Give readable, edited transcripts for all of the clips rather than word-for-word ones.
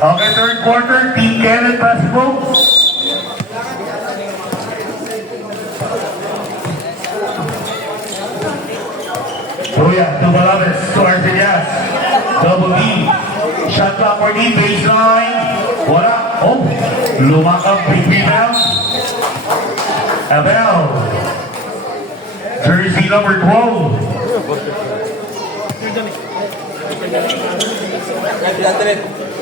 Okay, third quarter, Team Kenneth basketball. Tuya, to Balaves, to Arcelias. Double B. Shot clock for D, baseline. Wala. Oh, lumakap, big rebound. Abel. Jersey number 12.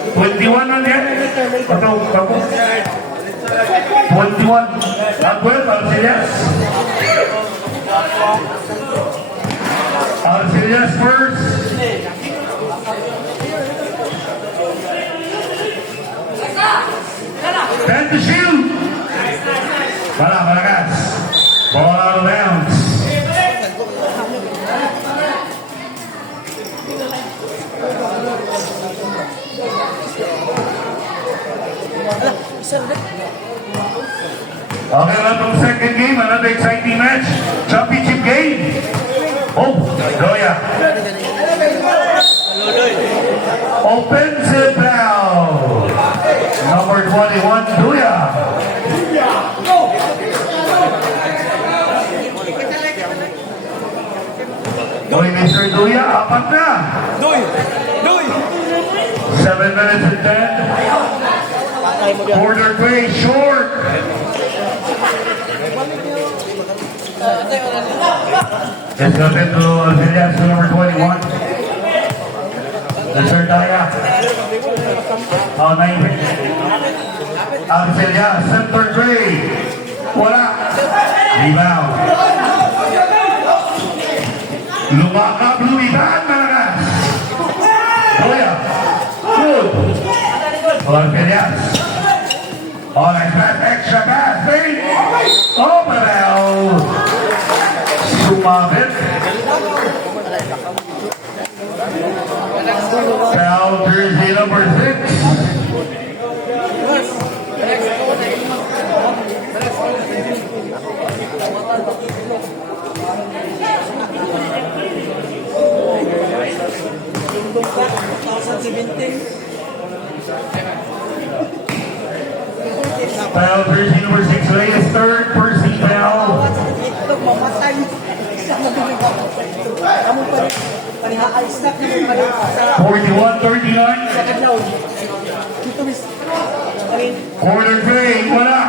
21 on there. Ito, 21. Not 12, Arcelias. Arcelias first. Then to shoot. Wala, malakas. Ball out of bounds. Okay, welcome to second game. Another exciting match. Championship game. Oh, Goya. Offensive foul. Number 21, Goya. Boy, Mr. Goya, apat na. 7 minutes and 10. Quarter play, short. Let's go to Arcelias, number 21. Mr. Daya. Oh, 9. Arcelias, center grade. Wala. Rebound. Lumakap, lumipad, malakas. Goya. Good. Arcelias. Oh, nice pass, extra pass, baby. Oh, Pavel. Sumabit. Foul jersey number 6. Foul jersey number 6, latest third, Percy foul. 41-39. Quarter three, wala.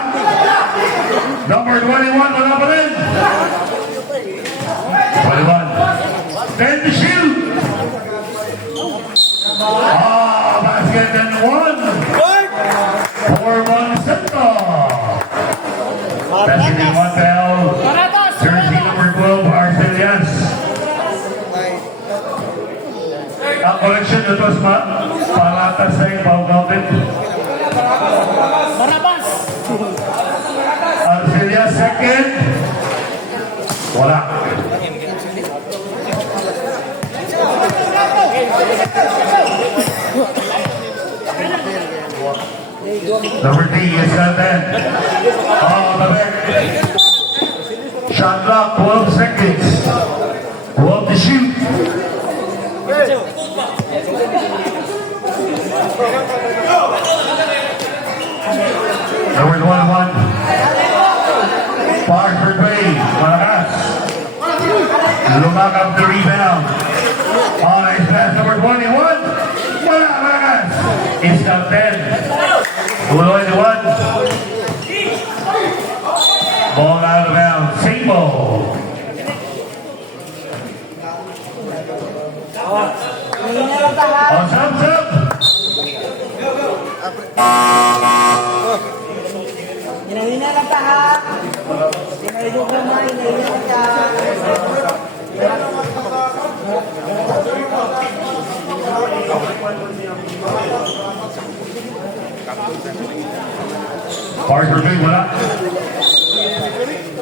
Number 21, wala pa rin. 21. 10 to shoot. Ah, basket and 1. 4-1 Sento. That's the 1 foul. Jersey number 12, Arcelias. Ang correction ito was palatas na yung foul counted. Arcelias second. Wala. Number 3 is not that. Oh, the back. Shot clock, 12 seconds. 12 to shoot. Number 21. Parker Bay, malakas. Lumakap the rebound. Oh, nice pass, number 21. Malakas. It's not 10. 21. Ball out of bounds. Same ball. On thumbs up. Hinahina lang tahat. Hinahina lang Parker Bay, wala.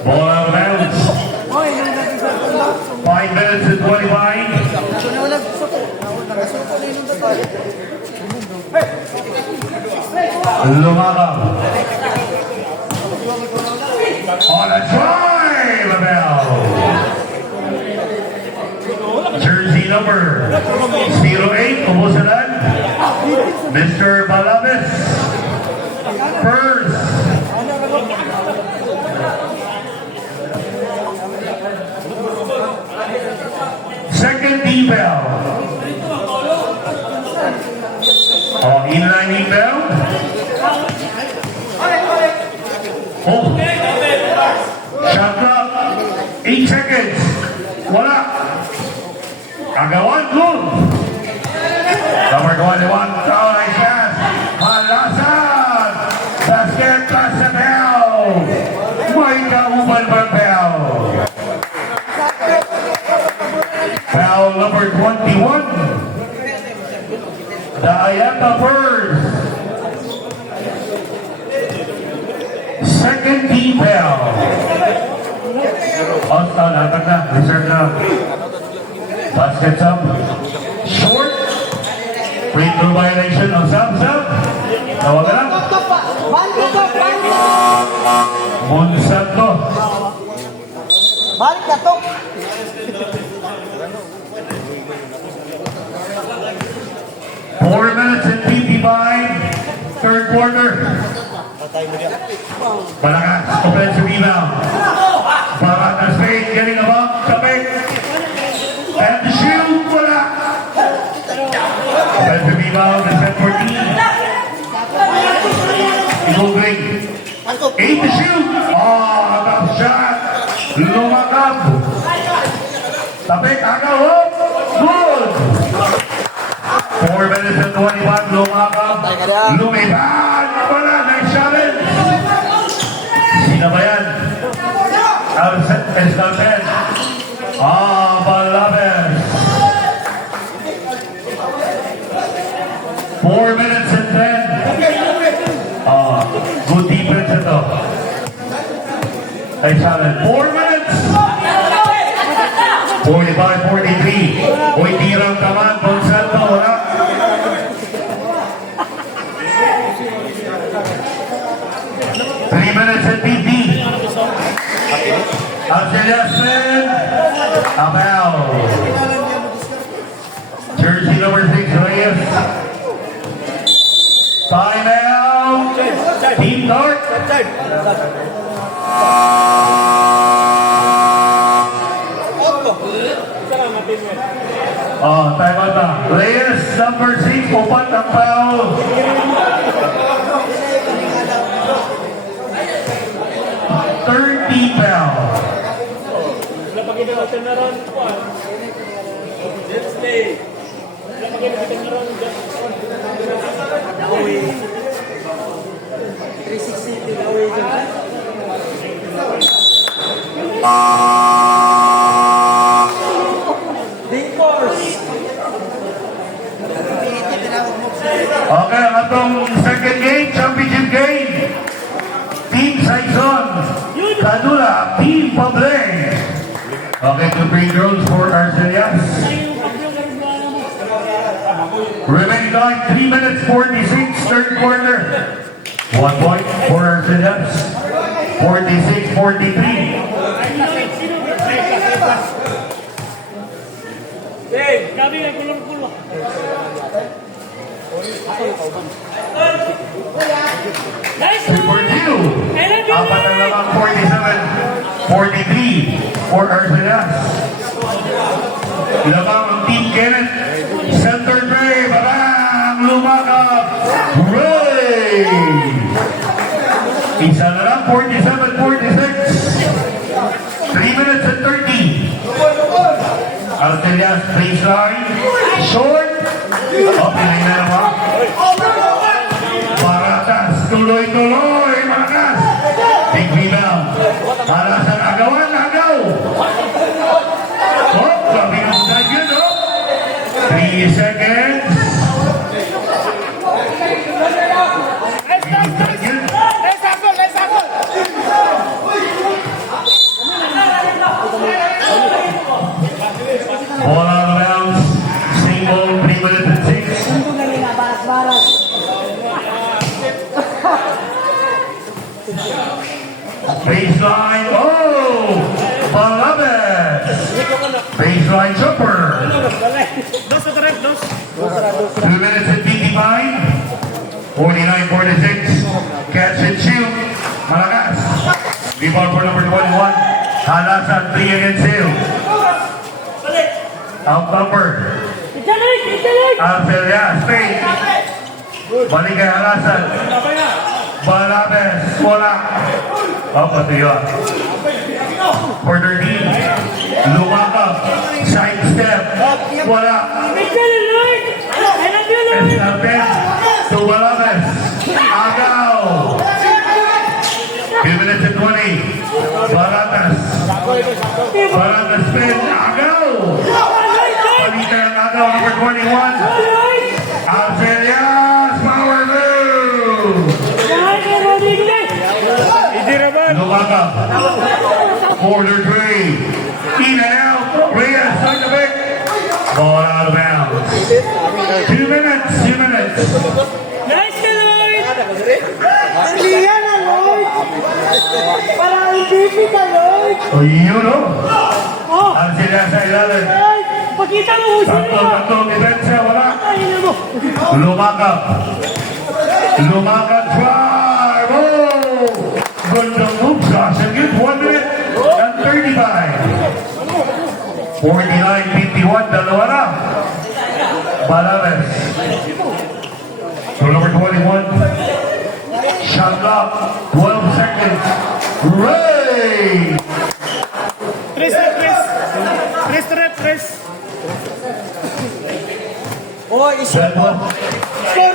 Ball out of bounds. 5 minutes and 25. Lumakap. On a drive, Abel. Jersey number 08, Umusalan. Mr. Balabes. First. Second D-bell. Oh, inline inbound. Oh. Shot clock. 8 seconds. Wala. Agawan, good. Number 21, nice pass. Halasan. Basket plus the bell. May kauban ba bell? Foul number 21. The Ayata first. Second team bell. Austin, atak na. Reserve na. Basket's up. Short. Free throw violation of Samsung. Tawagan na. Monsanto. Balik na to. 4 minutes and 55. Third quarter. Malakas. Offensive rebound. Barata Spade getting above. Kapit. And the shoot. Wala. Offensive rebound. The set for team. Eagle Green. 8 to shoot. Oh, tough shot. Lumakab. Tapik. Agaw. Good. 4 minutes and 21. Lumakab. Lumipad. Wala. Nice challenge. Sino ba yan? Escalpes. Balabes. 4 minutes and 10. Good defense ito. Nice challenge. 4 minutes. 45-43. Uy, tirang kaman. Monsanto. Wala. Minutes at BP. Abdeliasen. Abel. Jersey number 6, Reyes. Timeout. Team North. Timeout na. Reyes number 6, upat ang foul. 30 foul. Okay, ang atong second game, championship game. Team Saison, Kadula, Team Pableng. Okay, to bring girls for Arcelias. Remaining time, 3 minutes 46, third quarter. 1 point for Arcelias. 46-43. For two, apat na lamang 47-43 for Arcelias. Lamang ang Team Kenneth. Center Ray, barang, lumakap. Ray! Isa na lang, 47-46. 3 minutes and 30. Arcelias, baseline. Short. Pinay na naman. Paratas, tuloy-tuloy, Paratas. Big rebound. Parasan, agawan, agaw. Sabi ng side yun, 3 seconds. Ball out of bounds. Single, 3 minutes and 6. Baseline, Balabes. Baseline jumper. 2 minutes and 55. 49-46. Catch and shoot. Malakas. Rebound for number 21. Halasan, 3 against him. Outnumbered. Alcelia, straight. Balik kay Halasan. Balabes, wala. Pati yun. For 13. Lumakap. Side step. Wala. Escapin. To Balabes. Agaw. 2 minutes and 20. Baratas. Baratas spin. Agaw. Panita ang agaw. Number 21. Alcelias. Power move. Lumakap. Quarter 3. In and out. Reyes. Start the pick. Ball out of bounds. 2 minutes. 2 minutes. Nice ka, Lloyd! Lihan na, Lloyd! Parang MVP ka, Lloyd! O yun o. Oh! Alcelias sa ilalim. Lloyd! Pakita mo usin mo! Sakto, depensa, wala. Ay, ina mo! Lumakap. Lumakap, drive. Oh! Gandang move. Sasagit. 1 minute and 35. 49-51. Dalawa na. Balaves. So number 21. Shot clock. 12 seconds. Ray! Tres. Oh, Set one.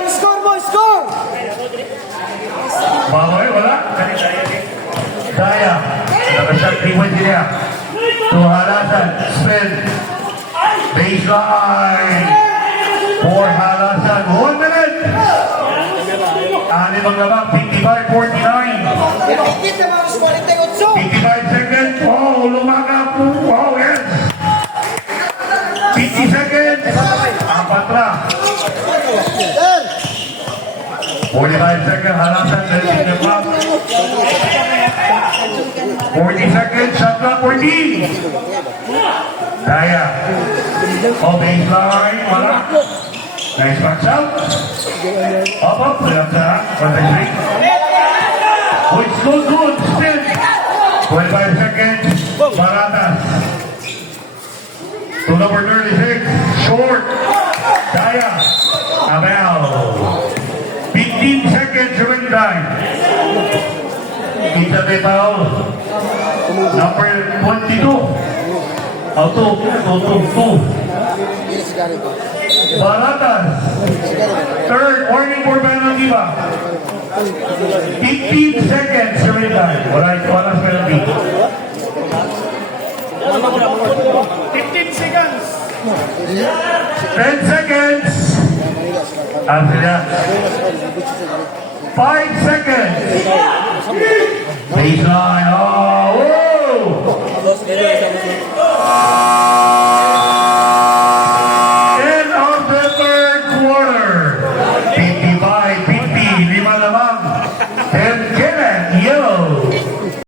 Score mo! Score! Bahoy, wala. Daya. Nakasat 3 points niya. To Halasan. Spin. Baseline. For Halasan. 1 minute. Anim ang labang. 55-49. 55 seconds. Oh, lumagap. Oh, yes. 50 seconds. Apat na. 45 seconds. Halasan. Letting the clock. 40 seconds. Shot clock 14. Daya. Oh, baseline. Wala. Nice box out. Up. Left side. Contact three. Oh, it's good. Still. 25 seconds. Baratas. To number 36. Short. Daya. Abel. 15 seconds remaining time. Kita may foul. Number 22. Two. Baratas. Third, warning for penalty ba? 15 seconds remaining time. Wala penalty. 15 seconds! 10 seconds. Alcelias. 5 seconds. Baseline. Oh,